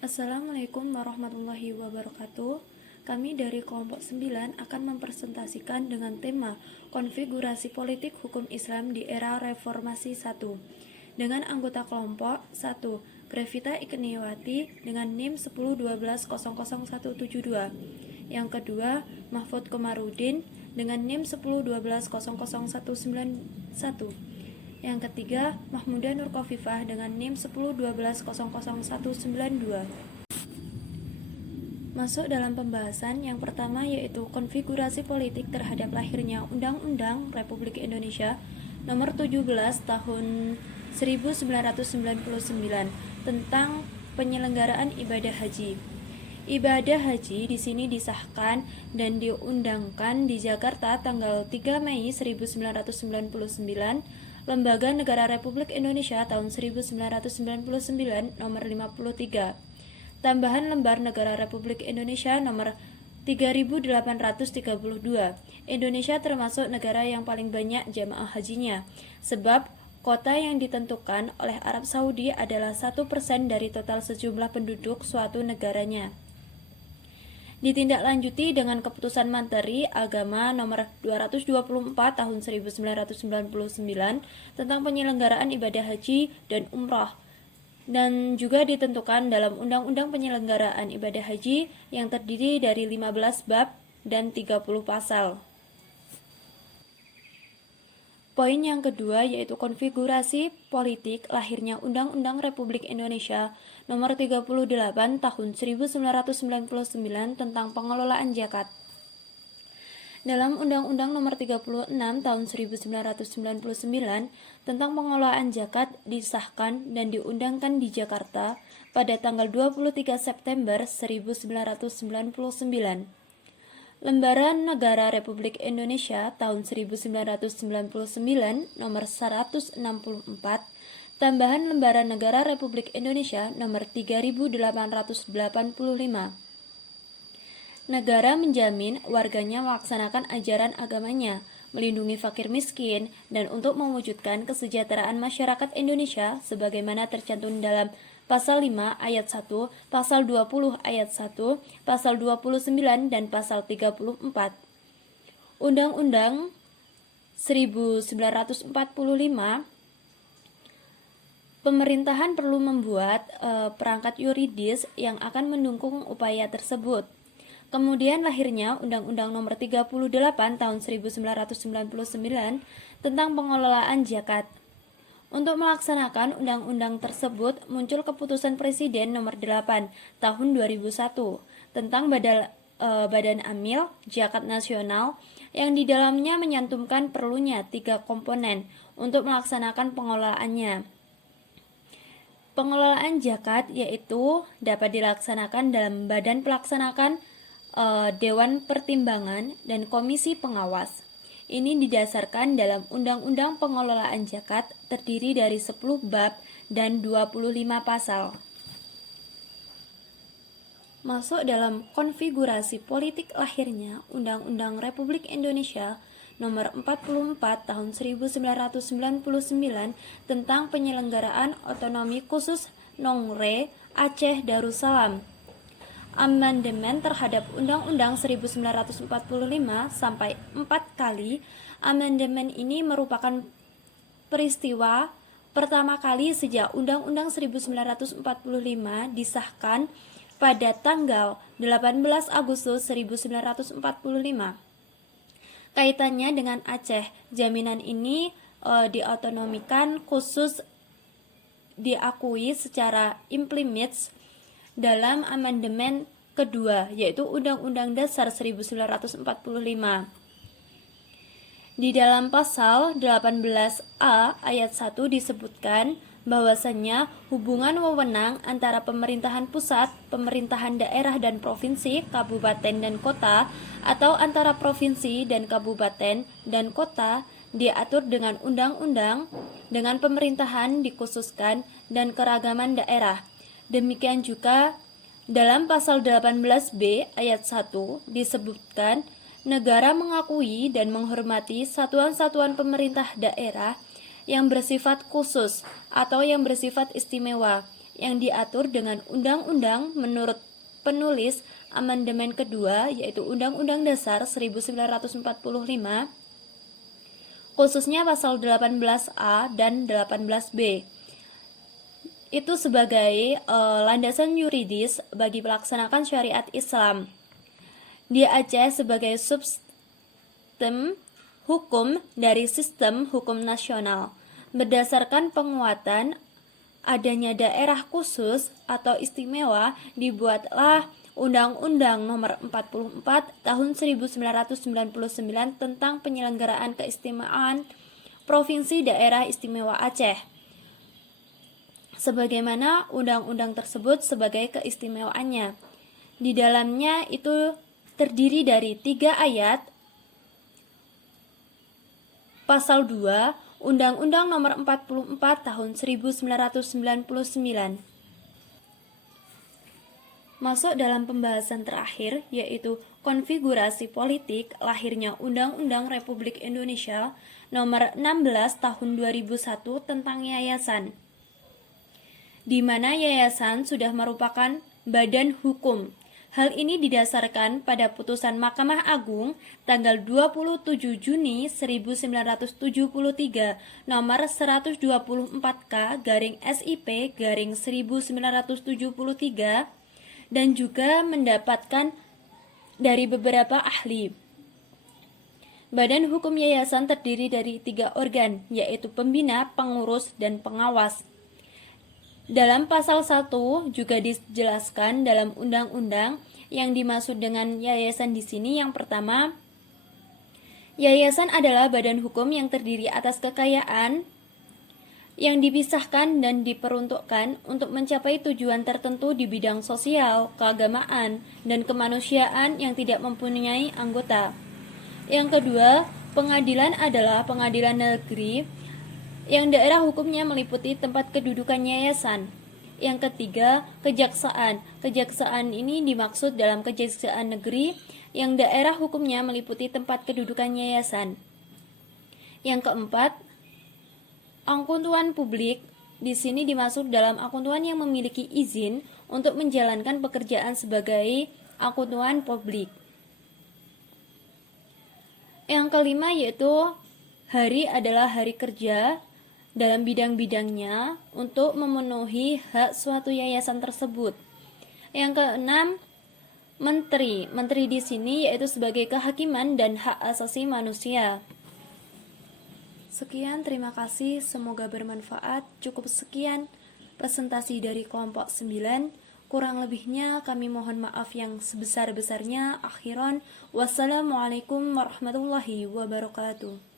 Assalamualaikum warahmatullahi wabarakatuh. Kami dari kelompok 9 akan mempresentasikan dengan tema Konfigurasi Politik Hukum Islam di Era Reformasi 1. Dengan anggota kelompok 1. Grevita Ikniwati dengan NIM 1012000172. Yang kedua, Mahfud Komarudin dengan NIM 1012000191. Yang ketiga, Mahmudah Nur Khofifah dengan NIM 1012000192. Masuk dalam pembahasan yang pertama, yaitu konfigurasi politik terhadap lahirnya Undang-Undang Republik Indonesia Nomor 17 Tahun 1999 tentang penyelenggaraan ibadah haji. Ibadah haji di sini disahkan dan diundangkan di Jakarta tanggal 3 Mei 1999. Lembaga Negara Republik Indonesia tahun 1999 nomor 53. Tambahan Lembar Negara Republik Indonesia nomor 3832. Indonesia termasuk negara yang paling banyak jamaah hajinya, sebab kota yang ditentukan oleh Arab Saudi adalah 1% dari total sejumlah penduduk suatu negaranya. Ditindaklanjuti dengan Keputusan Menteri Agama Nomor 224 Tahun 1999 tentang penyelenggaraan ibadah haji dan umrah, dan juga ditentukan dalam Undang-Undang Penyelenggaraan Ibadah Haji yang terdiri dari 15 bab dan 30 pasal. Poin yang kedua yaitu konfigurasi politik lahirnya Undang-Undang Republik Indonesia Nomor 38 Tahun 1999 tentang pengelolaan zakat. Dalam Undang-Undang Nomor 36 Tahun 1999 tentang pengelolaan zakat disahkan dan diundangkan di Jakarta pada tanggal 23 September 1999. Lembaran Negara Republik Indonesia tahun 1999 nomor 164, tambahan Lembaran Negara Republik Indonesia nomor 3885. Negara menjamin warganya melaksanakan ajaran agamanya, melindungi fakir miskin, dan untuk mewujudkan kesejahteraan masyarakat Indonesia sebagaimana tercantum dalam Pasal 5 ayat 1, Pasal 20 ayat 1, Pasal 29, dan Pasal 34. Undang-Undang 1945, pemerintahan perlu membuat perangkat yuridis yang akan mendukung upaya tersebut. Kemudian lahirnya Undang-Undang Nomor 38 Tahun 1999 tentang pengelolaan zakat. Untuk melaksanakan undang-undang tersebut, muncul Keputusan Presiden Nomor 8 Tahun 2001 tentang Badan Amil Zakat Nasional yang di dalamnya menyantumkan perlunya 3 komponen untuk melaksanakan pengelolaannya. Pengelolaan zakat yaitu dapat dilaksanakan dalam Badan Pelaksanaan, Dewan Pertimbangan, dan Komisi Pengawas. Ini didasarkan dalam Undang-Undang Pengelolaan Zakat terdiri dari 10 bab dan 25 pasal. Masuk dalam konfigurasi politik lahirnya Undang-Undang Republik Indonesia Nomor 44 Tahun 1999 tentang penyelenggaraan otonomi khusus Nongre Aceh Darussalam. Amandemen terhadap Undang-Undang 1945 sampai 4 kali. Amandemen ini merupakan peristiwa pertama kali sejak Undang-Undang 1945 disahkan pada tanggal 18 Agustus 1945. Kaitannya dengan Aceh, jaminan ini diotonomikan khusus diakui secara implimits dalam amandemen kedua, yaitu Undang-Undang Dasar 1945. Di dalam pasal 18A ayat 1 disebutkan bahwasannya hubungan wewenang antara pemerintahan pusat, pemerintahan daerah dan provinsi, kabupaten dan kota, atau antara provinsi dan kabupaten dan kota diatur dengan undang-undang, dengan pemerintahan dikhususkan dan keragaman daerah. Demikian juga dalam pasal 18B ayat 1 disebutkan negara mengakui dan menghormati satuan-satuan pemerintah daerah yang bersifat khusus atau yang bersifat istimewa yang diatur dengan undang-undang menurut penulis amandemen kedua, yaitu Undang-Undang Dasar 1945, khususnya pasal 18A dan 18B. Itu sebagai landasan yuridis bagi pelaksanakan syariat Islam di Aceh sebagai subsistem hukum dari sistem hukum nasional. Berdasarkan penguatan adanya daerah khusus atau istimewa, dibuatlah Undang-Undang Nomor 44 Tahun 1999 tentang penyelenggaraan keistimewaan Provinsi Daerah Istimewa Aceh, sebagaimana undang-undang tersebut sebagai keistimewaannya. Di dalamnya itu terdiri dari 3 ayat. Pasal 2 Undang-Undang Nomor 44 Tahun 1999. Masuk dalam pembahasan terakhir, yaitu konfigurasi politik lahirnya Undang-Undang Republik Indonesia Nomor 16 Tahun 2001 tentang yayasan, di mana yayasan sudah merupakan badan hukum. Hal ini didasarkan pada putusan Mahkamah Agung tanggal 27 Juni 1973 nomor 124K/SIP/1973 dan juga mendapatkan dari beberapa ahli. Badan hukum yayasan terdiri dari 3 organ, yaitu pembina, pengurus, dan pengawas. Dalam pasal 1 juga dijelaskan dalam undang-undang yang dimaksud dengan yayasan di sini. Yang pertama, yayasan adalah badan hukum yang terdiri atas kekayaan yang dipisahkan dan diperuntukkan untuk mencapai tujuan tertentu di bidang sosial, keagamaan, dan kemanusiaan yang tidak mempunyai anggota. Yang kedua, pengadilan adalah pengadilan negeri yang daerah hukumnya meliputi tempat kedudukan yayasan. Yang ketiga, kejaksaan. Kejaksaan ini dimaksud dalam kejaksaan negeri yang daerah hukumnya meliputi tempat kedudukan yayasan. Yang keempat, akuntan publik. Di sini dimaksud dalam akuntan yang memiliki izin untuk menjalankan pekerjaan sebagai akuntan publik. Yang kelima yaitu hari adalah hari kerja dalam bidang-bidangnya untuk memenuhi hak suatu yayasan tersebut. Yang keenam, menteri. Menteri di sini yaitu sebagai kehakiman dan hak asasi manusia. Sekian, terima kasih, semoga bermanfaat. Cukup sekian presentasi dari kelompok 9. Kurang lebihnya kami mohon maaf yang sebesar-besarnya. Akhiran, wassalamualaikum warahmatullahi wabarakatuh.